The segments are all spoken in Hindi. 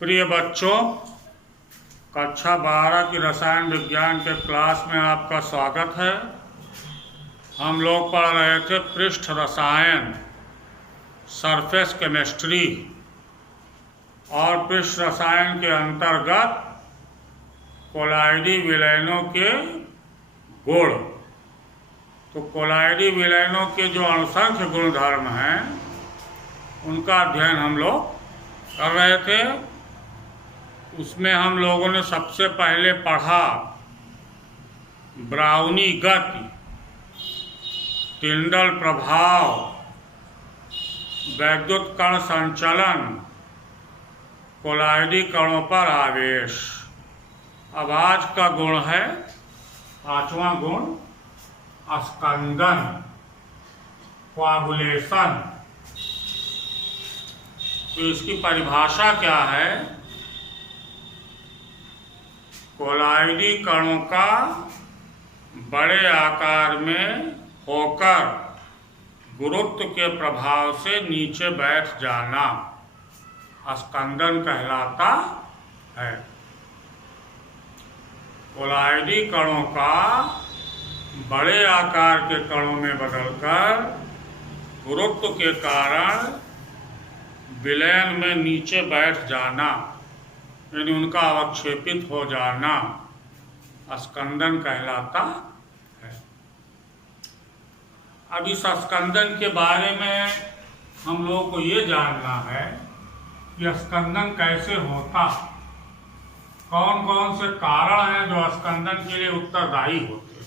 प्रिय बच्चों, कक्षा 12 की रसायन विज्ञान के क्लास में आपका स्वागत है। हम लोग पढ़ रहे थे पृष्ठ रसायन, सरफेस केमिस्ट्री, और पृष्ठ रसायन के अंतर्गत कोलाइडी विलयनों के गुण। तो कोलाइडी विलयनों के जो अणुसंख्य गुणधर्म हैं उनका अध्ययन हम लोग कर रहे थे। उसमें हम लोगों ने सबसे पहले पढ़ा ब्राउनी गति, टिंडल प्रभाव, वैद्युत कण संचलन, कोलाइडी कणों पर आवेश। अब आज का गुण है पांचवा गुण, स्कंदन, कोआगुलेशन। तो इसकी परिभाषा क्या है? कोलाइडी कणों का बड़े आकार में होकर गुरुत्व के प्रभाव से नीचे बैठ जाना स्कंदन कहलाता है। कोलाइडी कणों का बड़े आकार के कणों में बदलकर गुरुत्व के कारण विलयन में नीचे बैठ जाना, यानी उनका अवक्षेपित हो जाना, स्कंदन कहलाता है। अब इस स्कंदन के बारे में हम लोग को ये जानना है कि स्कंदन कैसे होता, कौन कौन से कारण हैं जो स्कंदन के लिए उत्तरदायी होते हैं।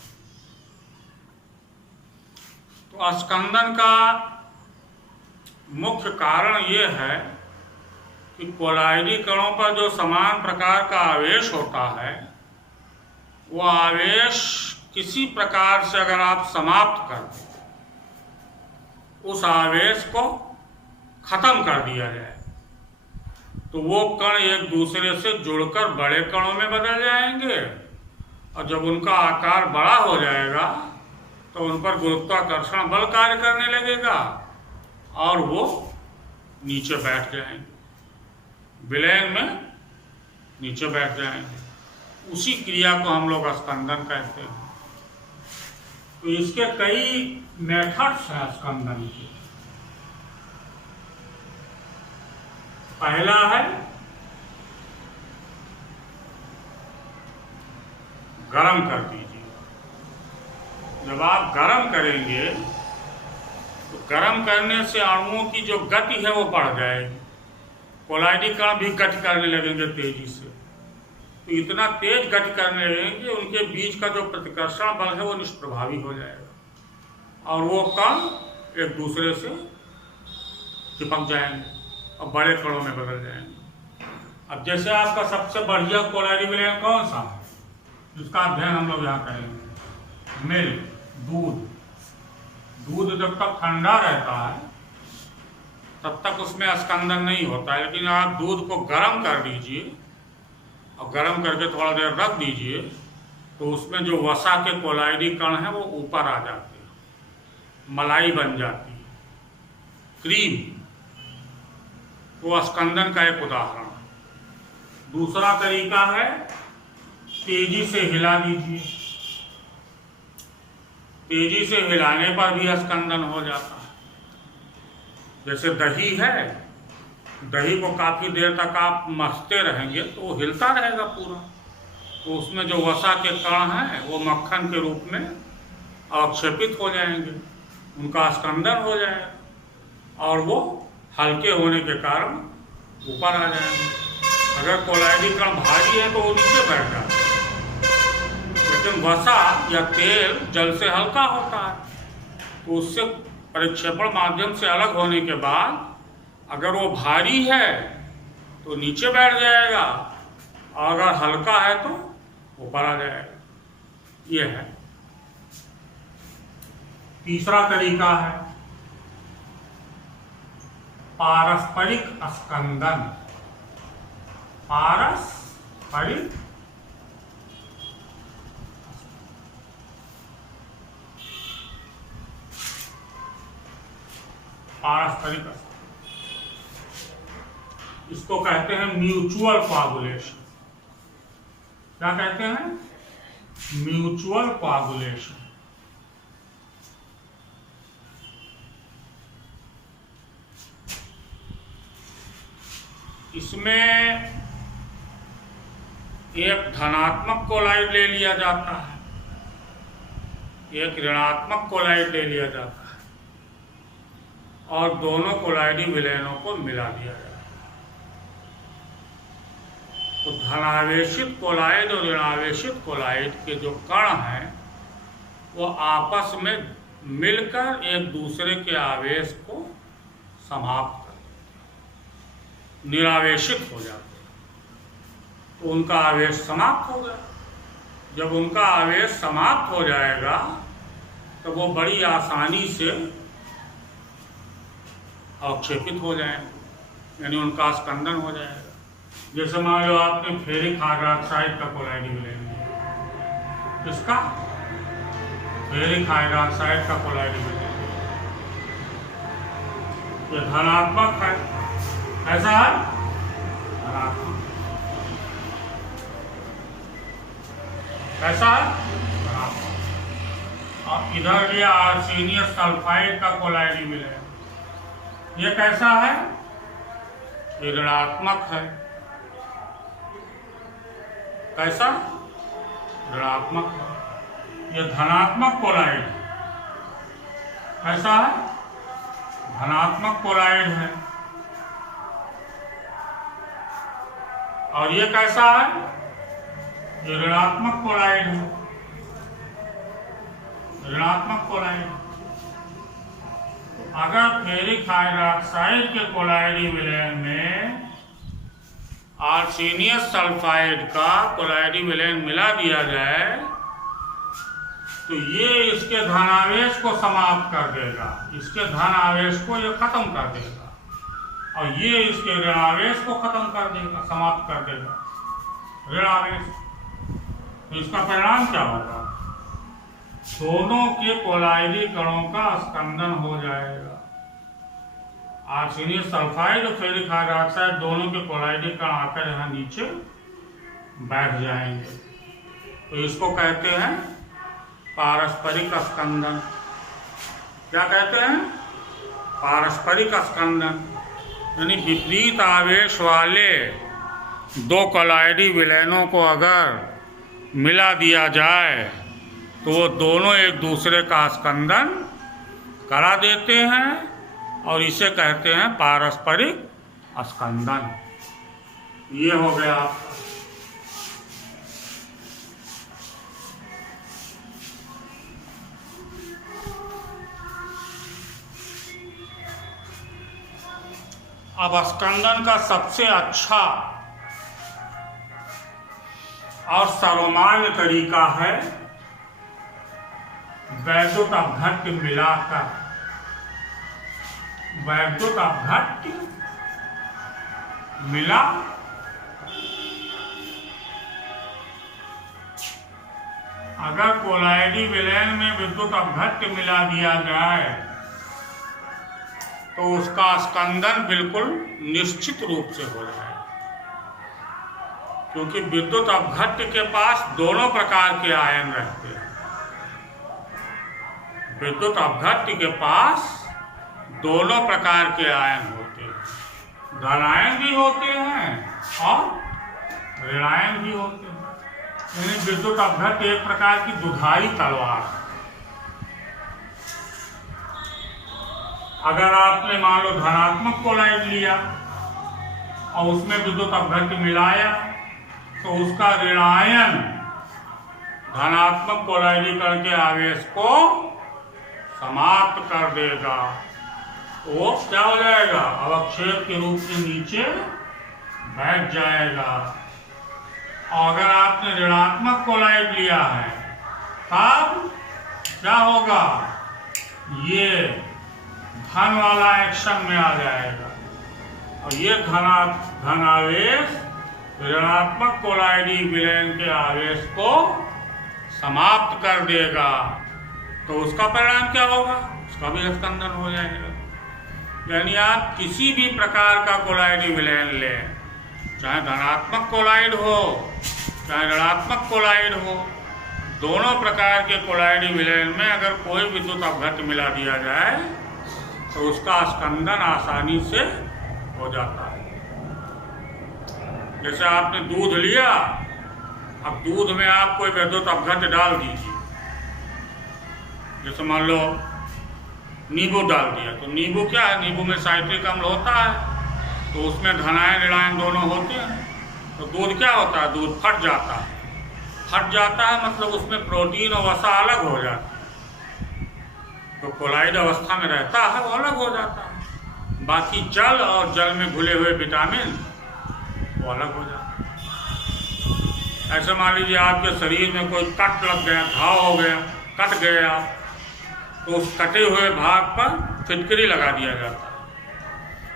तो स्कंदन का मुख्य कारण ये है कि कोलाइडी कणों पर जो समान प्रकार का आवेश होता है, वो आवेश किसी प्रकार से अगर आप समाप्त कर दें, उस आवेश को खत्म कर दिया जाए, तो वो कण एक दूसरे से जुड़कर बड़े कणों में बदल जाएंगे, और जब उनका आकार बड़ा हो जाएगा तो उन पर गुरुत्वाकर्षण बल कार्य करने लगेगा और वो नीचे बैठ जाएंगे, विलयन में नीचे बैठ जाएंगे। उसी क्रिया को हम लोग स्कंदन कहते हैं। तो इसके कई मेथड्स हैं स्कंदन के। पहला है गरम कर दीजिए। जब आप गरम करेंगे तो गरम करने से अणुओं की जो गति है वो बढ़ जाएगी। कोलाइडी कण भी गति करने लगेंगे तेजी से। तो इतना तेज गति करने लगेंगे, उनके बीच का जो प्रतिकर्षण बल है वो निष्प्रभावी हो जाएगा और वो कण एक दूसरे से चिपक जाएंगे और बड़े कणों में बदल जाएंगे। अब जैसे आपका सबसे बढ़िया कोलाइडी विलयन कौन सा है, जिसका अध्ययन हम लोग यहाँ करेंगे? मिल्क, दूध। दूध जब तक ठंडा रहता है तब तक उसमें स्कंदन नहीं होता है, लेकिन आप दूध को गर्म कर दीजिए और गर्म करके थोड़ा देर रख दीजिए तो उसमें जो वसा के कोलाइडी कण हैं वो ऊपर आ जाते हैं, मलाई बन जाती है, क्रीम। तो स्कंदन का एक उदाहरण। दूसरा तरीका है तेजी से हिला दीजिए। तेजी से हिलाने पर भी स्कंदन हो जाता है। जैसे दही है, दही को काफी देर तक आप मसते रहेंगे तो वो हिलता रहेगा पूरा, तो उसमें जो वसा के कण हैं वो मक्खन के रूप में अवक्षेपित हो जाएंगे, उनका स्कंदन हो जाएगा और वो हल्के होने के कारण ऊपर आ जाएंगे। अगर कोलाइडी कण भारी है तो वो नीचे बैठ जाता है, लेकिन वसा या तेल जल से हल्का होता है, तो उससे परिक्षेपण माध्यम से अलग होने के बाद अगर वो भारी है तो नीचे बैठ जाएगा और अगर हल्का है तो ऊपर आ जाएगा। ये है। तीसरा तरीका है पारस्परिक स्कंदन। पारस्परिक इसको कहते हैं म्यूचुअल कोआगुलेशन। क्या कहते हैं? Mutual coagulation. इसमें एक धनात्मक कोलाइड ले लिया जाता है, एक ऋणात्मक कोलाइड ले लिया जाता है और दोनों कोलाइडी विलयनों को मिला दिया जाता है। तो धनावेशित कोलाइड और ऋणावेशित कोलाइड के जो कण हैं वो आपस में मिलकर एक दूसरे के आवेश को समाप्त कर देते, निरावेशित हो जाते हैं। तो उनका आवेश समाप्त हो गया। जब उनका आवेश समाप्त हो जाएगा तो वो बड़ी आसानी से अवक्षेपित हो जाएंगे, यानी उनका स्कंदन हो जाएगा। जैसे मान लो आपने फेरिक हाइड्रोक्साइड का कोलाइडी विलयन लिया, किसका? फेरिक हाइड्रोक्साइड का कोलाइडी विलयन, ये धनात्मक है। ऐसा है धनात्मक, ऐसा है धनात्मक। अब इधर लिया आर्सेनियस सल्फाइड का कोलाइडी विलयन, ये कैसा है? ये ऋणात्मक है। कैसा? ऋणात्मक है। ये धनात्मक कोलाइड, कैसा है? धनात्मक कोलाइड है। और ये कैसा है? ये ऋणात्मक कोलाइड है, ऋणात्मक कोलाइड। अगर फेरिक हाइड्रोक्साइड के कोलाइडी विलयन में आर्सेनियस सल्फाइड का कोलाइडी विलयन मिला दिया जाए तो ये इसके धनावेश को समाप्त कर देगा, इसके धन आवेश को ये खत्म कर देगा और ये इसके ऋणावेश को खत्म कर देगा, समाप्त कर देगा, ऋणावेश। तो इसका परिणाम क्या होगा? दोनों के कोलाइडी कणों का स्कंदन हो जाएगा। आर्सेनियस सल्फाइड और फेरिक हाइड्रोक्साइड दोनों के कोलाइडी कण आकर यहाँ नीचे बैठ जाएंगे। तो इसको कहते हैं पारस्परिक स्कंदन। क्या कहते हैं? पारस्परिक स्कंदन। यानी विपरीत आवेश वाले दो कोलाइडी विलयनों को अगर मिला दिया जाए तो वो दोनों एक दूसरे का स्कंदन करा देते हैं और इसे कहते हैं पारस्परिक स्कंदन। ये हो गया आपका। अब स्कंदन का सबसे अच्छा और सर्वमान्य तरीका है वैद्युत अपघट्य मिलाकर, वैद्युत अपघट्य मिला अगर कोलाइडी विलयन में विद्युत अपघट्य मिला दिया जाए तो उसका स्कंदन बिल्कुल निश्चित रूप से हो जाए, क्योंकि विद्युत अपघट्य के पास दोनों प्रकार के आयन रहते हैं। विद्युत अपघट्य के पास दोनों प्रकार के आयन होते हैं, धनायन भी होते हैं और ऋणायन भी होते हैं। यानी विद्युत अपघट्य एक प्रकार की दुधारी तलवार है। अगर आपने मान लो धनात्मक कोलाइड लिया और उसमें विद्युत अपघट्य मिलाया तो उसका ऋणायन धनात्मक कोलाइडी कण के आवेश को समाप्त कर देगा। वो क्या हो जाएगा? अवक्षेप के रूप में नीचे बैठ जाएगा। और अगर आपने ऋणात्मक कोलाइड लिया है तब क्या होगा? ये धन वाला एक्शन में आ जाएगा और ये धनावेश ऋणात्मक कोलाइडी विलयन के आवेश को समाप्त कर देगा। तो उसका परिणाम क्या होगा? उसका भी स्कंदन हो जाएगा। यानी आप किसी भी प्रकार का कोलाइडी विलयन लें, चाहे धनात्मक कोलाइड हो चाहे ऋणात्मक कोलाइड हो, दोनों प्रकार के कोलाइडी विलयन में अगर कोई विद्युत अपघट्य मिला दिया जाए तो उसका स्कंदन आसानी से हो जाता है। जैसे आपने दूध लिया, अब दूध में आप कोई विद्युत अपघट्य डाल दीजिए, जैसे मान लो नींबू डाल दिया, तो नींबू क्या है, नींबू में साइट्रिक अम्ल होता है, तो उसमें धनायन ऋणायन दोनों होते हैं, तो दूध क्या होता है, दूध फट जाता है। फट जाता है मतलब उसमें प्रोटीन और वसा अलग हो जाता है, तो कोलाइड अवस्था में रहता है वो अलग हो जाता है, बाकी जल और जल में घुले हुए विटामिन वो अलग हो जाता है। ऐसे मान लीजिए आपके शरीर में कोई कट लग गया, घाव हो गया, कट गया, तो उस कटे हुए भाग पर फिटकरी लगा दिया जाता है,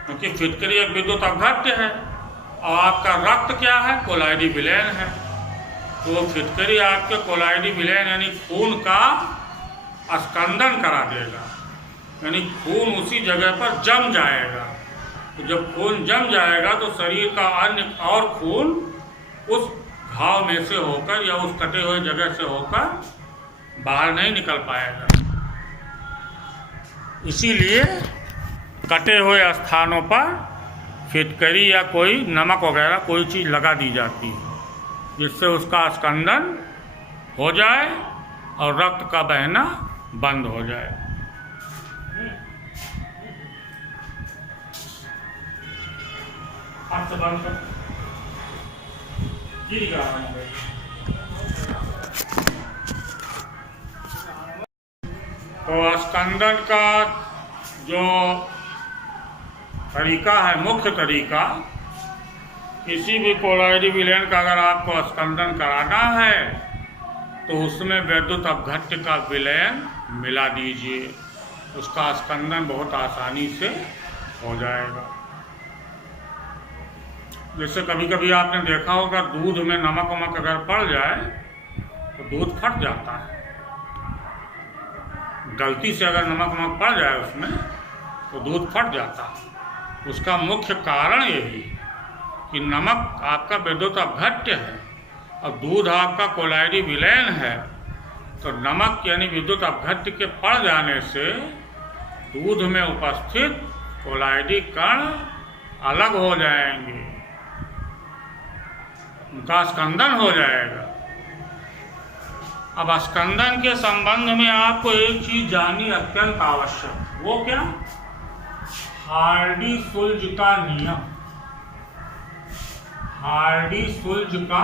क्योंकि फिटकरी एक विद्युत अपघट्य है और आपका रक्त क्या है, कोलाइडी विलयन है, तो वो फिटकरी आपके कोलाइडी विलयन यानी खून का स्कंदन करा देगा, यानी खून उसी जगह पर जम जाएगा। तो जब खून जम जाएगा तो शरीर का अन्य और खून उस घाव में से होकर या उस कटे हुए जगह से होकर बाहर नहीं निकल पाएगा। इसीलिए कटे हुए स्थानों पर फिटकरी या कोई नमक वगैरह कोई चीज़ लगा दी जाती है, जिससे उसका स्कंदन हो जाए और रक्त का बहना बंद हो जाए। हाथ से बंद कर तो स्कंदन का जो तरीका है, मुख्य तरीका, किसी भी कोलाइडी विलयन का अगर आपको स्कंदन कराना है तो उसमें विद्युत अपघट्य का विलयन मिला दीजिए, उसका स्कंदन बहुत आसानी से हो जाएगा। जैसे कभी कभी आपने देखा होगा दूध में नमक वमक अगर पड़ जाए तो दूध फट जाता है, गलती से अगर नमक वमक पड़ जाए उसमें तो दूध फट जाता है। उसका मुख्य कारण यही कि नमक आपका विद्युत अपघट्य है और दूध आपका कोलाइडी विलयन है, तो नमक यानी विद्युत अपघट्य के पड़ जाने से दूध में उपस्थित कोलाइडी कण अलग हो जाएंगे, उनका स्कंदन हो जाएगा। अब स्कंदन के संबंध में आपको एक चीज जाननी अत्यंत आवश्यक, वो क्या, हार्डी-सुल्ज का नियम। हार्डी-सुल्ज का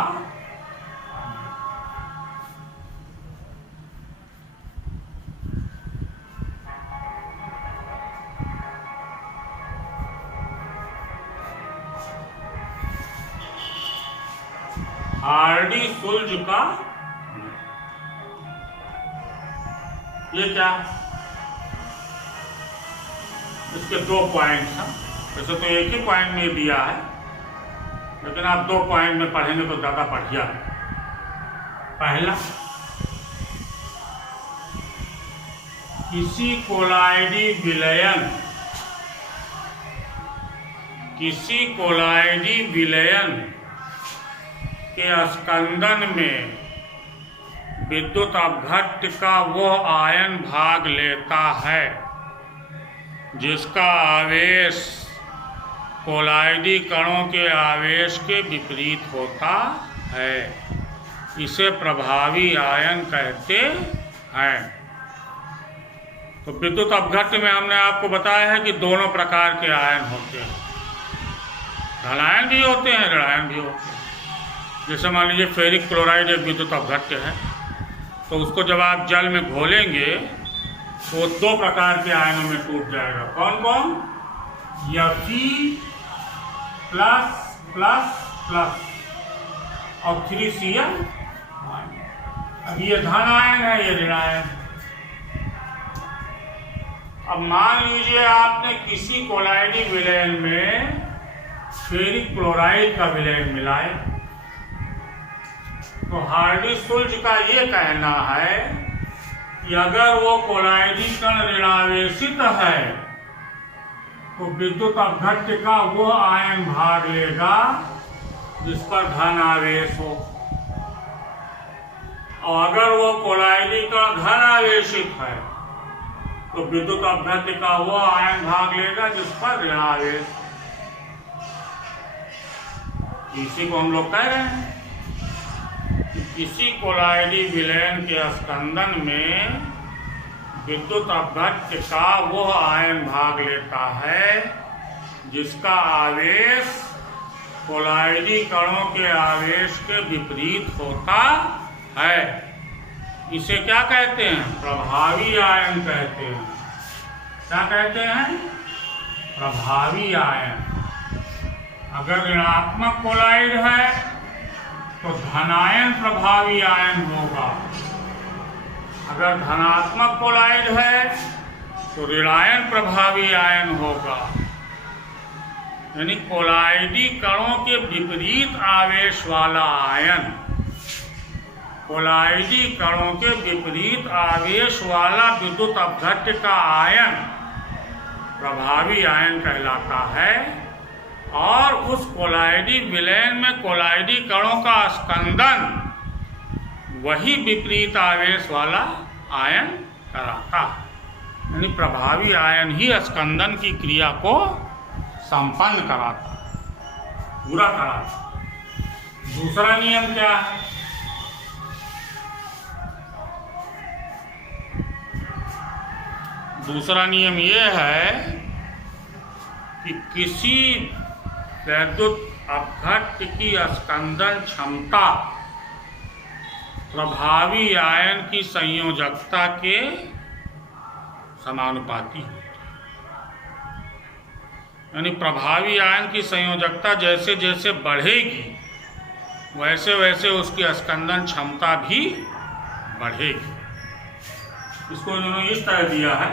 हार्डी-सुल्ज का ये क्या, इसके 2 पॉइंट हैं। वैसे तो एक ही पॉइंट में दिया है, लेकिन आप 2 पॉइंट में पढ़ेंगे तो ज़्यादा बढ़िया है। पहला, किसी कोलाइडी विलयन के स्कंदन में विद्युत अपघट्य का वो आयन भाग लेता है जिसका आवेश कोलाइडी कणों के आवेश के विपरीत होता है, इसे प्रभावी आयन कहते हैं। तो विद्युत अपघट्य में हमने आपको बताया है कि दोनों प्रकार के आयन होते हैं, धनायन भी होते हैं, ऋणायन भी होते हैं। जैसे मान लीजिए फेरिक क्लोराइड एक विद्युत अपघट्य है, तो उसको जब आप जल में घोलेंगे तो 2 प्रकार के आयनों में टूट जाएगा। कौन कौन, Fe+++ और 3Cl। अब ये धन आयन है, ये ऋण आयन। अब मान लीजिए आपने किसी कोलाइडी विलयन में फेरिक क्लोराइड का विलयन मिलाए, तो हार्डी-सुल्ज का ये कहना है कि अगर वो कोलाइडी कण ऋणावेशित है तो विद्युत अपघट्य का वो आयन भाग लेगा जिस पर धन आवेश हो, और अगर वो कोलाइडी का धन आवेशित है तो विद्युत अपघट्य का वो आयन भाग लेगा जिस पर ऋण आवेश। इसी को हम लोग कह रहे हैं कि किसी कोलाइडी विलयन के स्कंदन में विद्युत अपघट्य का वो आयन भाग लेता है जिसका आवेश कोलाइडी कणों के आवेश के विपरीत होता है। इसे क्या कहते हैं? प्रभावी आयन कहते हैं। क्या कहते हैं? प्रभावी आयन। अगर ऋणात्मक कोलाइड है तो धनायन प्रभावी आयन होगा, अगर धनात्मक कोलाइड है तो ऋणायन प्रभावी आयन होगा। यानी कोलाइडी कणों के विपरीत आवेश वाला आयन, कोलाइडी कणों के विपरीत आवेश वाला विद्युत अपघट्य का आयन प्रभावी आयन कहलाता है। और उस कोलाइडी विलयन में कोलाइडी कणों का स्कंदन वही विपरीत आवेश वाला आयन कराता है। यानी प्रभावी आयन ही स्कंदन की क्रिया को संपन्न कराता, पूरा कराता। दूसरा नियम क्या है? दूसरा नियम यह है कि किसी विद्युत अपघट्य की स्कंदन क्षमता प्रभावी आयन की संयोजकता के समानुपाती होती है। यानी प्रभावी आयन की संयोजकता जैसे जैसे बढ़ेगी वैसे वैसे उसकी स्कंदन क्षमता भी बढ़ेगी। इसको इन्होंने इस तरह दिया है,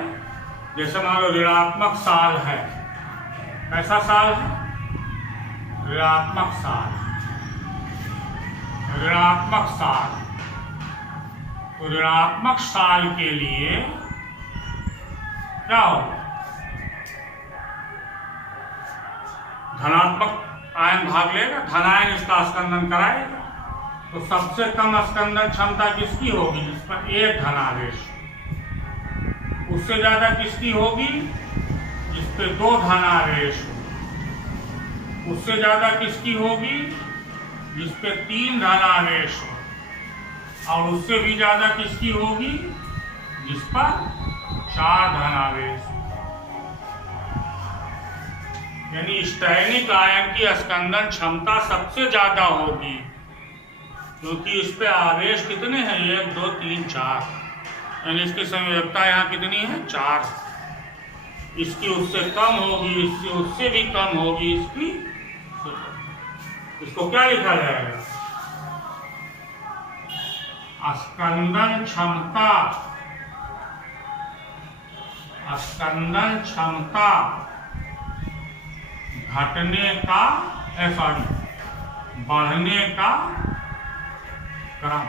जैसे मान लो ऋणात्मक साल है। कैसा साल है? ऋणात्मक साल। ऋणात्मक साल, तो ऋणात्मक साल के लिए क्या होगा? धनात्मक आयन भाग लेगा, धनायन इसका स्कंदन कराएगा। तो सबसे कम स्कंदन क्षमता किसकी होगी? जिस पर एक धनावेश। उससे ज्यादा किसकी होगी? जिस पे दो धनावेश हो। उससे ज्यादा किसकी होगी? जिस पे तीन धनावेश हो। और उससे भी ज्यादा किसकी होगी? जिस पर चार धनावेश। यानी स्टैनिक आयन की स्कंदन क्षमता सबसे ज्यादा होगी, क्योंकि इस पे आवेश कितने हैं? 1 2 3 4। यानी इसकी संयोजकता यहाँ कितनी है? 4। इसकी उससे कम होगी, इसकी उससे भी कम होगी, इसकी। इसको क्या लिखा जाएगा? स्कंदन क्षमता, स्कंदन क्षमता घटने का बढ़ने का क्रम।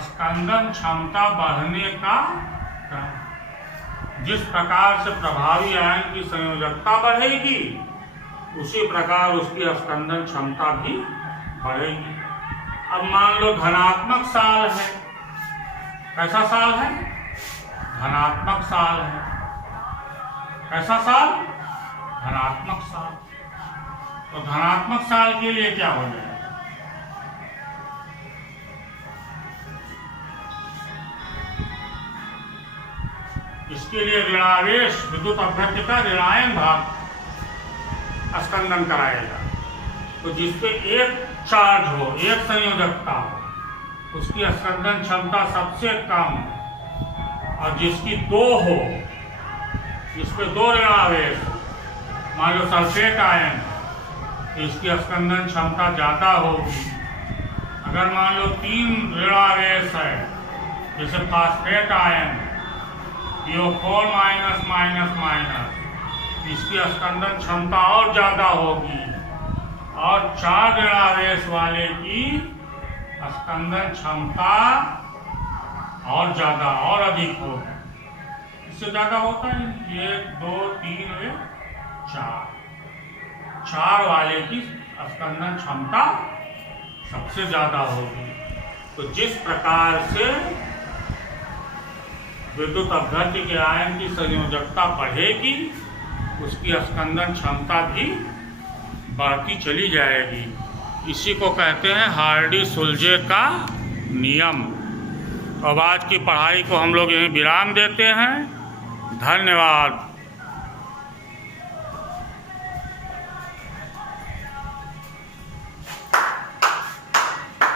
स्कंदन क्षमता बढ़ने का क्रम। जिस प्रकार से प्रभावी आयन की संयोजकता बढ़ेगी उसी प्रकार उसकी स्कंदन क्षमता भी बढ़ेगी। अब मान लो धनात्मक साल है। कैसा साल है? धनात्मक साल है। कैसा साल? धनात्मक साल। तो धनात्मक साल के लिए क्या हो जाएगा? इसके लिए ऋणावेश विद्युत अपघट्य का ऋणायन भाग स्कंदन कराएगा। तो जिसपे एक चार्ज हो, एक संयोजकता हो, उसकी स्कंदन क्षमता सबसे कम। और जिसकी 2 हो, जिसपे 2 ऋणावेश, मान लो सल्फेट आयन, तो इसकी स्कंदन क्षमता ज्यादा होगी। अगर मान लो 3 ऋणावेश है, जैसे phosphate ion, PO4 minus minus minus, इसकी स्कंदन क्षमता और ज्यादा होगी। और 4 ऋणावेश वाले की स्कंदन क्षमता और ज्यादा और अधिक होगी। इससे ज़्यादा होता है 1 2 3 और 4। 4 वाले की स्पंदन क्षमता सबसे ज़्यादा होगी। तो जिस प्रकार से विद्युत अपघट्य के आयन की संयोजकता बढ़ेगी, उसकी स्पंदन क्षमता भी बढ़ती चली जाएगी। इसी को कहते हैं हार्डी-सुलजे का नियम। अब आज की पढ़ाई को हम लोग यहीं विराम देते हैं। धन्यवाद।